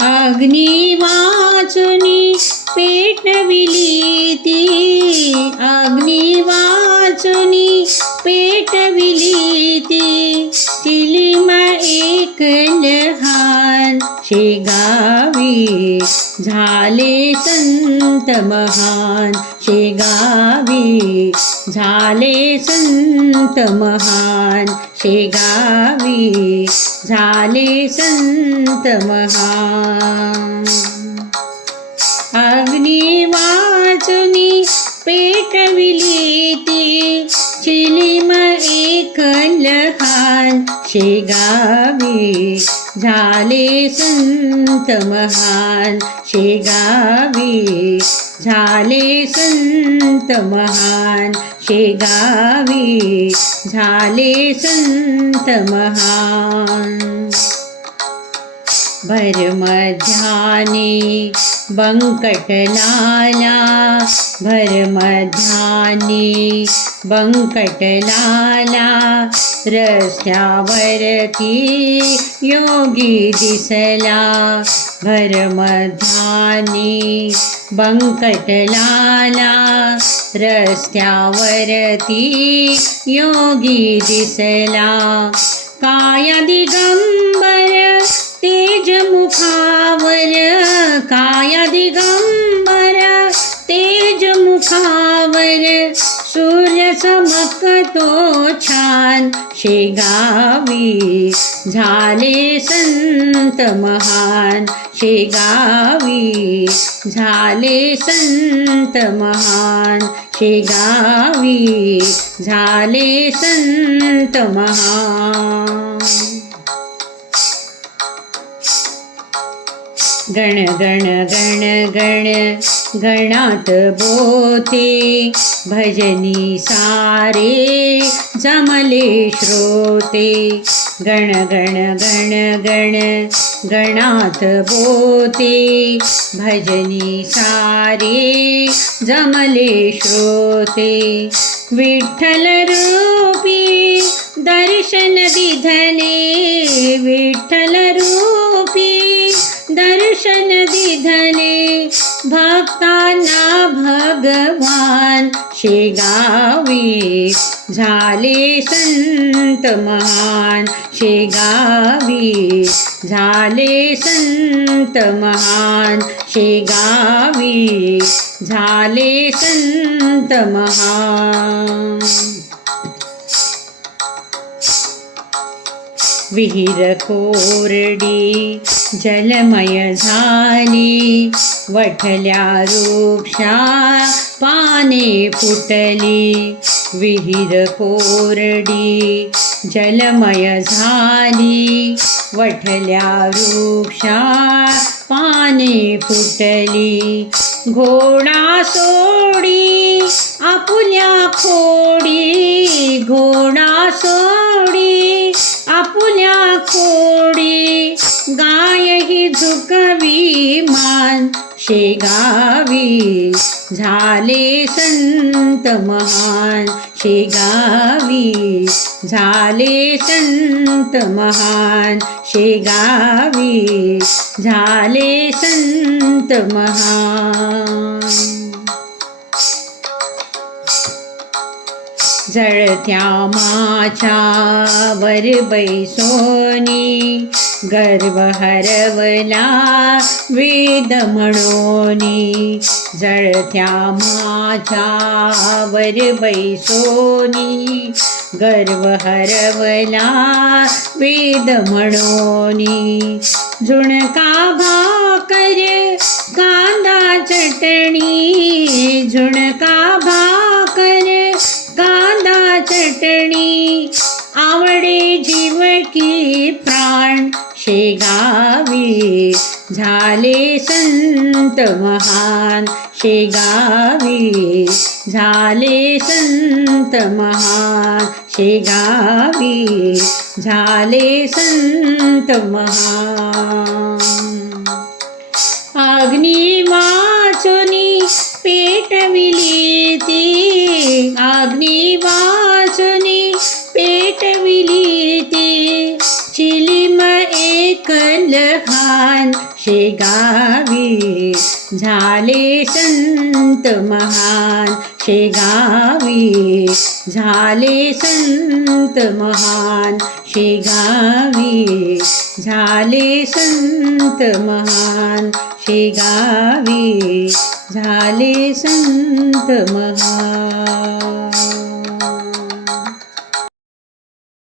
अग्नी वाचनी पेटविली ती अग्नी वाचनी पेटविली ती चिलिम एक लहान शेगावी. झाले संत महान शेगावी झाले संत महान शेगावी झाले संत महान. अग्नी वाचुनी पेटविली ती चिलिम एक लहान शेगावी झाले संत महान शेगावी. झाले संत महान शेगावी. झाले संत महान. भरमध्याने बंकटलाला भरमध्याने बंकटलाला रस्त्यावरती योगी दिसला भरमध्याने बंकटलाला रस्त्यावरती योगी दिसला। काय दिगंबर तेज मुखावर काय दिगंबर? तेज मुखावर सूर्य चमकतो छान शेगावी झाले संत महान शेगावी झाले संत महान शेगावी झाले संत महान. गण गण गण गण गणात बोते. भजनी सारे जमले श्रोते. गण गण गण गण गणात बोते. भजनी सारे जमले श्रोते. विठ्ठल रूपी दर्शन विधले विठ्ठल रूप भक्तांना भगवान शेगावी झाले संत महान शेगावी झाले संत महान शेगावी झाले संत महान. विहीर कोरडी जलमय झाली. वठल्या वृक्षा पाने फुटली. विहीर कोरडी जलमय झाली. वठल्या वृक्षा पाने फुटली. घोडा सोडी आपुल्या खोडी. घोडा सोडी आपुल्या खोडी. गा ही झुकवी मान शेगावी. झाले संत महान शेगावी. झाले संत महान शेगावी. झाले संत महान. जळत्या माच्या वर बैसोनी गर्व हरवला वेद म्हणोनी. जळत्या माच्या वर बैसोनी गर्व हरवला वेद म्हणोनी. झुणका भाकर कांदा चटणी झुणका भाकर कांदा आवडे जीव की प्राण शेगावी झाले संत महान शेगावी झाले संत महान शेगावी झाले संत महान. शेगावी झाले संत महान. शेगावी झाले संत महान. शेगावी झाले संत महान. शेगावी झाले संत महान.